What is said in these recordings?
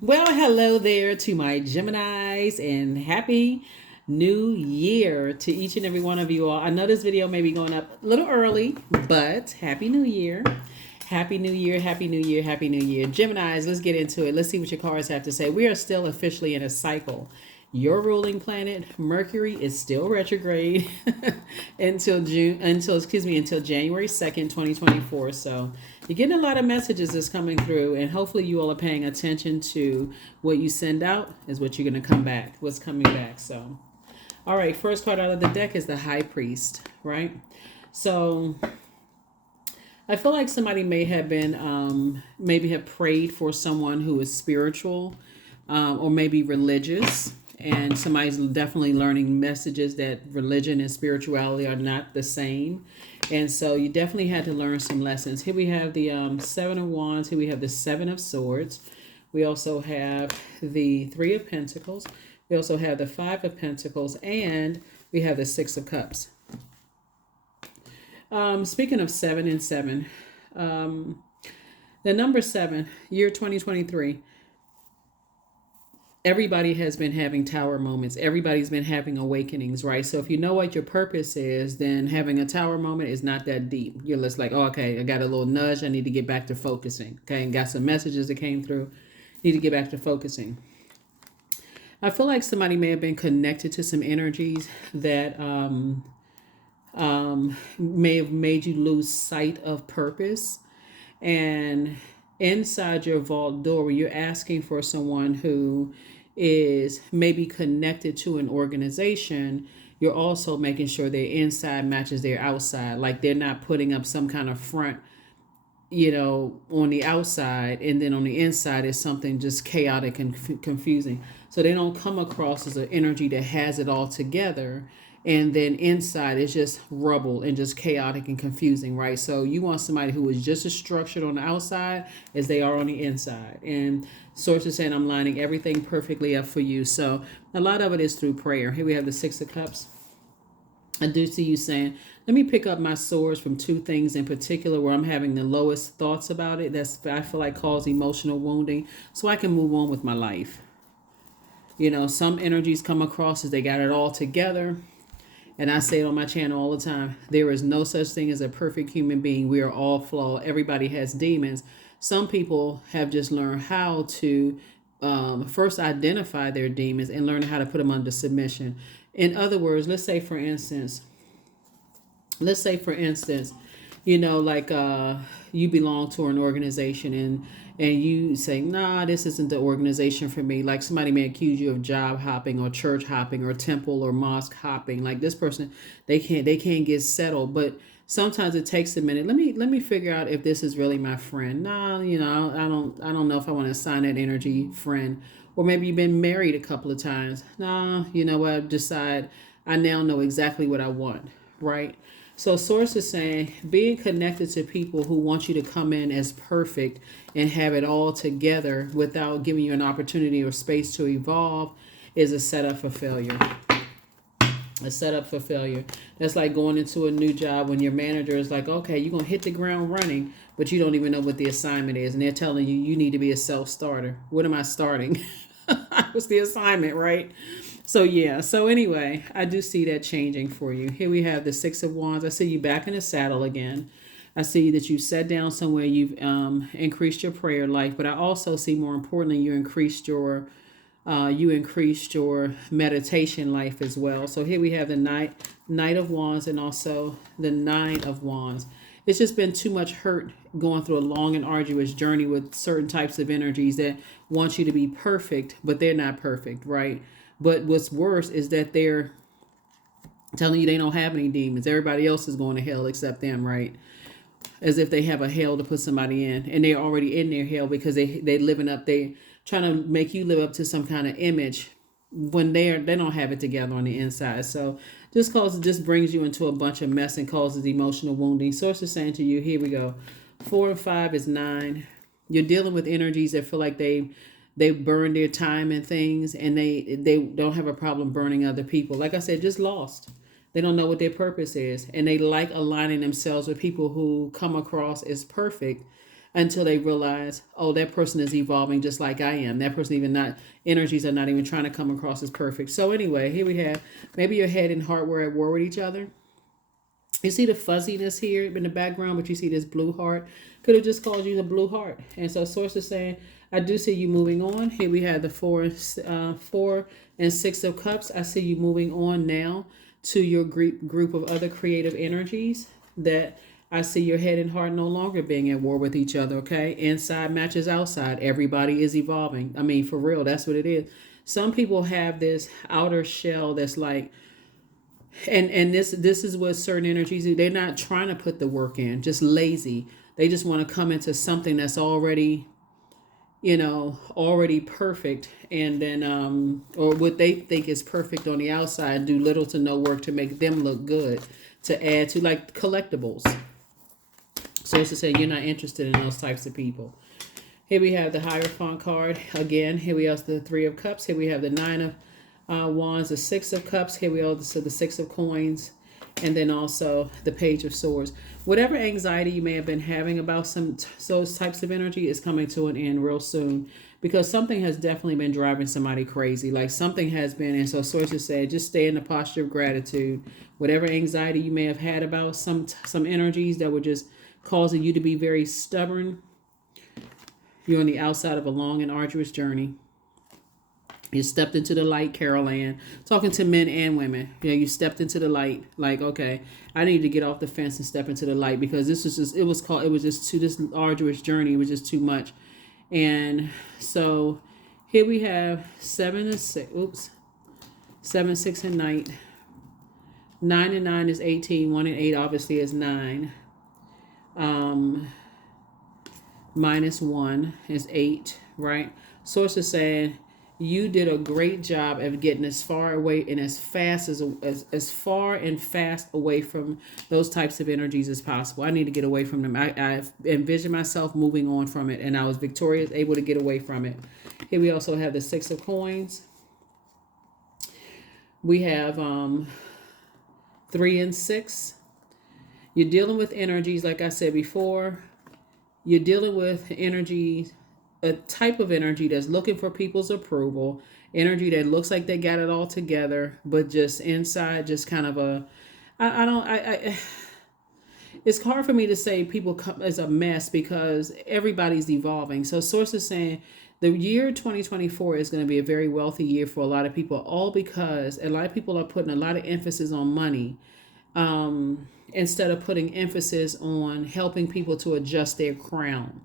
Well, hello there to my Geminis and happy new year to each and every one of you all. I know this video may be going up a little early, but happy new year. Happy new year, happy new year, happy new year. Geminis, let's get into it. Let's see what your cards have to say. We are still officially in a cycle. Your ruling planet, Mercury, is still retrograde until January 2nd, 2024. So you're getting a lot of messages that's coming through, and hopefully you all are paying attention to what you send out is what you're gonna come back, what's coming back. So all right, first card out of the deck is the High Priest, right? So I feel like somebody may have been, maybe have prayed for someone who is spiritual, or maybe religious. And somebody's definitely learning messages that religion and spirituality are not the same. And so you definitely had to learn some lessons. Here we have the Seven of Wands. Here we have the Seven of Swords. We also have the Three of Pentacles. We also have the Five of Pentacles. And we have the Six of Cups. Speaking of 7 and 7, the number 7, year 2023, everybody has been having tower moments. Everybody's been having awakenings, right? So if you know what your purpose is, then having a tower moment is not that deep. You're just like, oh, okay, I got a little nudge. I need to get back to focusing. Okay, and got some messages that came through. Need to get back to focusing. I feel like somebody may have been connected to some energies that may have made you lose sight of purpose. And inside your vault door, you're asking for someone who is maybe connected to an organization, you're also making sure their inside matches their outside. Like they're not putting up some kind of front, on the outside, and then on the inside is something just chaotic and confusing. So they don't come across as an energy that has it all together, and then inside is just rubble and just chaotic and confusing, right? So you want somebody who is just as structured on the outside as they are on the inside. And source is saying I'm lining everything perfectly up for you. So a lot of it is through prayer. Here we have the Six of Cups. I do see you saying, let me pick up my swords from two things in particular where I'm having the lowest thoughts about it. That's, I feel like, cause emotional wounding so I can move on with my life. Some energies come across as they got it all together. And I say it on my channel all the time. There is no such thing as a perfect human being. We are all flawed. Everybody has demons. Some people have just learned how to first identify their demons and learn how to put them under submission. In other words, let's say for instance, like you belong to an organization and you say, nah, this isn't the organization for me. Like somebody may accuse you of job hopping or church hopping or temple or mosque hopping. Like this person, they can't get settled. But sometimes it takes a minute. Let me figure out if this is really my friend. Nah, I don't know if I want to assign that energy friend. Or maybe you've been married a couple of times. Nah, you know what? Decide I now know exactly what I want, right? So source is saying being connected to people who want you to come in as perfect and have it all together without giving you an opportunity or space to evolve is a setup for failure. A setup for failure. That's like going into a new job when your manager is like, okay, you're going to hit the ground running, but you don't even know what the assignment is. And they're telling you, you need to be a self-starter. What am I starting? What's the assignment, right? So yeah, so anyway, I do see that changing for you. Here we have the Six of Wands. I see you back in the saddle again. I see that you sat down somewhere, you've increased your prayer life, but I also see, more importantly, you increased your meditation life as well. So here we have the Knight of Wands and also the Nine of Wands. It's just been too much hurt going through a long and arduous journey with certain types of energies that want you to be perfect, but they're not perfect, right? But what's worse is that they're telling you they don't have any demons. Everybody else is going to hell except them, right? As if they have a hell to put somebody in, and they're already in their hell because they living up, they trying to make you live up to some kind of image when they don't have it together on the inside. So just brings you into a bunch of mess and causes emotional wounding. Source is saying to you, here we go. 4 and 5 is 9. You're dealing with energies that feel like they burn their time and things, and they don't have a problem burning other people. Like I said, just lost. They don't know what their purpose is, and they like aligning themselves with people who come across as perfect, until they realize, oh, that person is evolving just like I am. That person even not, energies are not even trying to come across as perfect. So anyway, here we have, maybe your head and heart were at war with each other. You see the fuzziness here in the background, but you see this blue heart. Could have just called you the blue heart. And so source is saying, I do see you moving on. Here we have the four and six of cups. I see you moving on now to your group of other creative energies that I see your head and heart no longer being at war with each other, okay? Inside matches outside. Everybody is evolving. I mean, for real, that's what it is. Some people have this outer shell that's like, and this is what certain energies do. They're not trying to put the work in, just lazy. They just want to come into something that's already, already perfect, and then or what they think is perfect on the outside, do little to no work to make them look good, to add to like collectibles. So it's to say you're not interested in those types of people. Here we have the Hierophant card again. Here we have the Three of Cups. Here we have the Nine of Wands, the Six of Cups. Here we also the Six of Coins, and then also the Page of Swords. Whatever anxiety you may have been having about those types of energy is coming to an end real soon, because something has definitely been driving somebody crazy. Like something has been, and so sources say just stay in the posture of gratitude. Whatever anxiety you may have had about some energies that were just causing you to be very stubborn, you're on the outside of a long and arduous journey. You stepped into the light, Carol Ann. Talking to men and women. You stepped into the light. Like, okay, I need to get off the fence and step into the light, because this was just, it was just too, this arduous journey was just too much. And so here we have 7 and 6. Oops. 7, 6, and Knight. 9 and 9 is 18. 1 and 8 obviously is 9. Minus 1 is 8, right? Source is saying you did a great job of getting as far away and as fast as far and fast away from those types of energies as possible. I need to get away from them. I envision myself moving on from it, and I was victorious, able to get away from it. Here we also have the Six of Coins. We have 3 and 6. You're dealing with energies, like I said before. You're dealing with energy, a type of energy that's looking for people's approval, energy that looks like they got it all together, but just inside, just kind of it's hard for me to say people come as a mess, because everybody's evolving. So sources saying the year 2024 is going to be a very wealthy year for a lot of people, all because a lot of people are putting a lot of emphasis on money. Instead of putting emphasis on helping people to adjust their crown.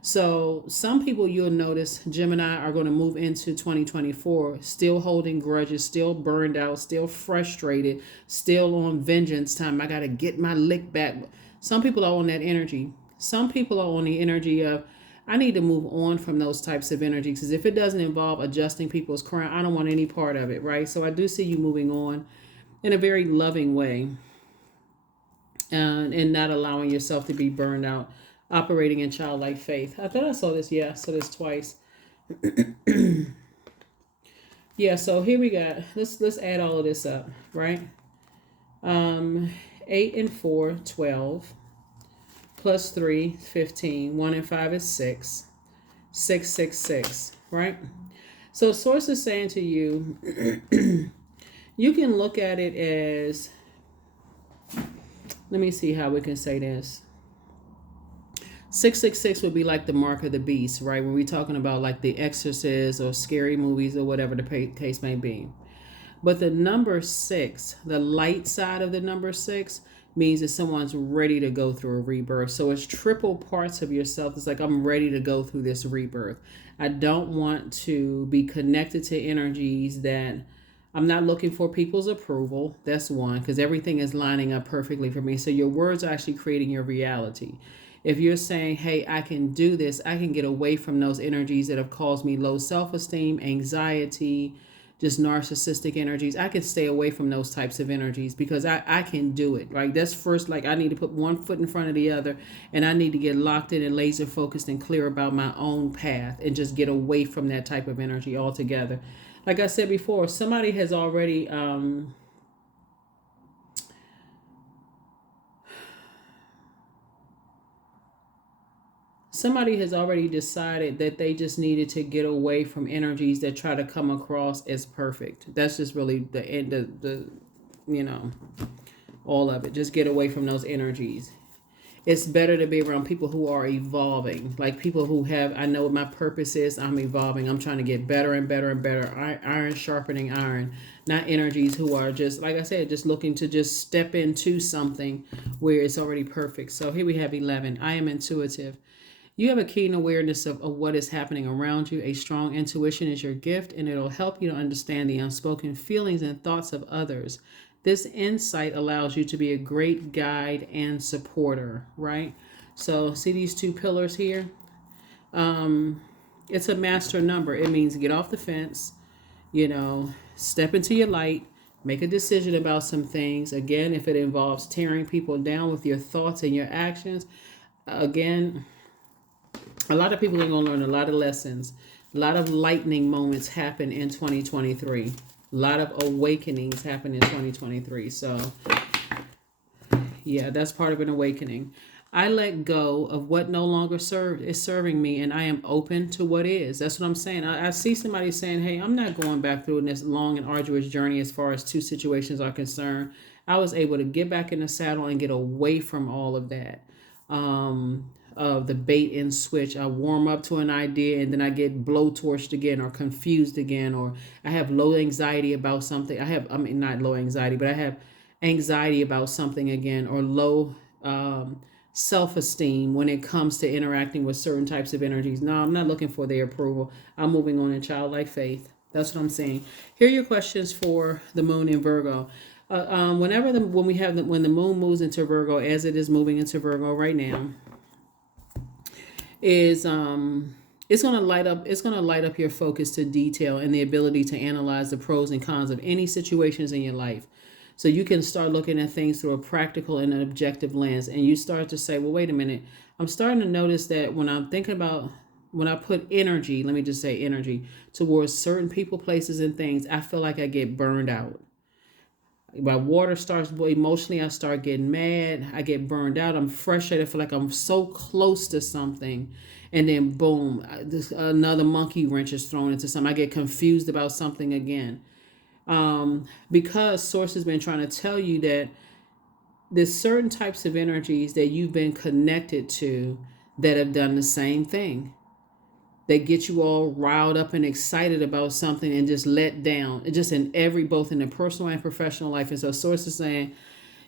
So some people, you'll notice, Gemini, are going to move into 2024 still holding grudges, still burned out, still frustrated, still on vengeance time. I got to get my lick back. Some people are on that energy. Some people are on the energy of, I need to move on from those types of energies, because if it doesn't involve adjusting people's crown, I don't want any part of it, right? So I do see you moving on in a very loving way. And not allowing yourself to be burned out, operating in childlike faith. I thought I saw this. Yeah, I saw this twice. Yeah, so here we got, let's add all of this up, right? 8 and 4, 12. Plus 3, 15. 1 and 5 is 6. 6, 6, 6, right? So source is saying to you, you can look at it as, let me see how we can say this. 666 would be like the mark of the beast, right? When we're talking about like The Exorcist or scary movies or whatever the case may be. But the number 6, the light side of the number 6, means that someone's ready to go through a rebirth. So it's triple parts of yourself. It's like, I'm ready to go through this rebirth. I don't want to be connected to energies that I'm not looking for people's approval. That's one, because everything is lining up perfectly for me. So your words are actually creating your reality. If you're saying, hey, I can do this, I can get away from those energies that have caused me low self-esteem, anxiety, just narcissistic energies. I can stay away from those types of energies, because I can do it, right? That's first, like, I need to put one foot in front of the other, and I need to get locked in and laser focused and clear about my own path, and just get away from that type of energy altogether. Like I said before, somebody has already somebody has already decided that they just needed to get away from energies that try to come across as perfect. That's just really the end of you know, all of it. Just get away from those energies. It's better to be around people who are evolving, like people who have, I know what my purpose is, I'm evolving, I'm trying to get better and better and better, iron sharpening iron, not energies who are just, like I said, just looking to just step into something where it's already perfect. So here we have 11. I am intuitive. You have a keen awareness of what is happening around you. A strong intuition is your gift, and it'll help you to understand the unspoken feelings and thoughts of others. This insight allows you to be a great guide and supporter, right? So, see these two pillars here? It's a master number. It means get off the fence, step into your light, make a decision about some things. Again, if it involves tearing people down with your thoughts and your actions, again, a lot of people are going to learn a lot of lessons. A lot of lightning moments happen in 2023. A lot of awakenings happen in 2023. So, yeah, that's part of an awakening. I let go of what no longer is serving me, and I am open to what is. That's what I'm saying. I see somebody saying, hey, I'm not going back through this long and arduous journey as far as two situations are concerned. I was able to get back in the saddle and get away from all of that. Of the bait and switch. I warm up to an idea and then I get blowtorched again or confused again, or I have low anxiety about something. Not low anxiety, but I have anxiety about something again, or low self-esteem when it comes to interacting with certain types of energies. No, I'm not looking for their approval. I'm moving on in childlike faith. That's what I'm saying. Here are your questions for the moon in Virgo. When the moon moves into Virgo, as it is moving into Virgo right now, is it's going to light up your focus to detail and the ability to analyze the pros and cons of any situations in your life, so you can start looking at things through a practical and an objective lens, and you start to say, well, wait a minute, I'm starting to notice that when I put energy, let me just say energy, towards certain people, places, and things, I feel like I get burned out. My water starts emotionally, I start getting mad, I get burned out, I'm frustrated, I feel like I'm so close to something, and then boom, another monkey wrench is thrown into something. I get confused about something again, because source has been trying to tell you that there's certain types of energies that you've been connected to that have done the same thing. They get you all riled up and excited about something and just let down. Just in both in the personal and professional life. And so source is saying,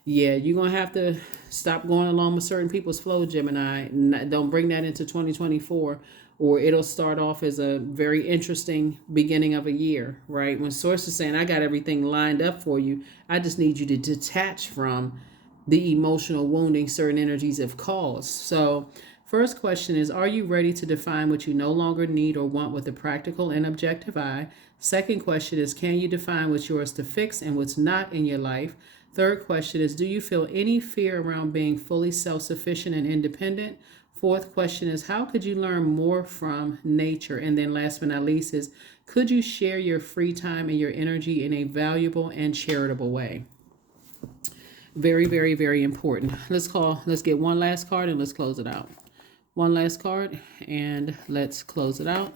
yeah, you're going to have to stop going along with certain people's flow, Gemini. Don't bring that into 2024, or it'll start off as a very interesting beginning of a year, right? When source is saying, I got everything lined up for you, I just need you to detach from the emotional wounding certain energies have caused. So first question is, are you ready to define what you no longer need or want with a practical and objective eye? Second question is, can you define what's yours to fix and what's not in your life? Third question is, do you feel any fear around being fully self-sufficient and independent? Fourth question is, how could you learn more from nature? And then last but not least is, could you share your free time and your energy in a valuable and charitable way? Very, very, very important. Let's get one last card and let's close it out. One last card and let's close it out.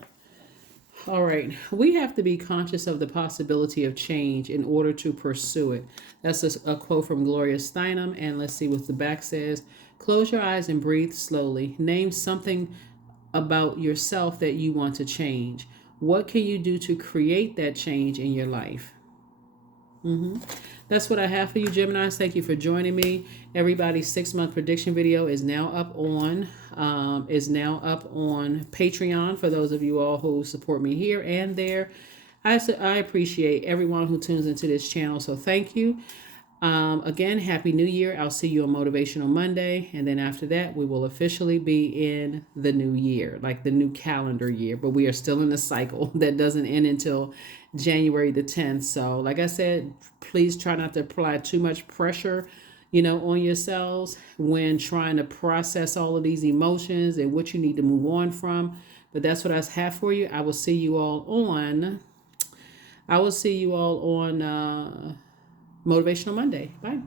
All right. We have to be conscious of the possibility of change in order to pursue it. That's a quote from Gloria Steinem. And let's see what the back says. Close your eyes and breathe slowly. Name something about yourself that you want to change. What can you do to create that change in your life? That's what I have for you, Geminis. Thank you for joining me. Everybody's 6-month prediction video is now up on Patreon for those of you all who support me here and there. I appreciate everyone who tunes into this channel, so thank you. Again, Happy New Year. I'll see you on Motivational Monday. And then after that, we will officially be in the new year, like the new calendar year. But we are still in the cycle that doesn't end until January the 10th. So like I said, please try not to apply too much pressure, on yourselves when trying to process all of these emotions and what you need to move on from. But that's what I have for you. I will see you all on Motivational Monday. Bye.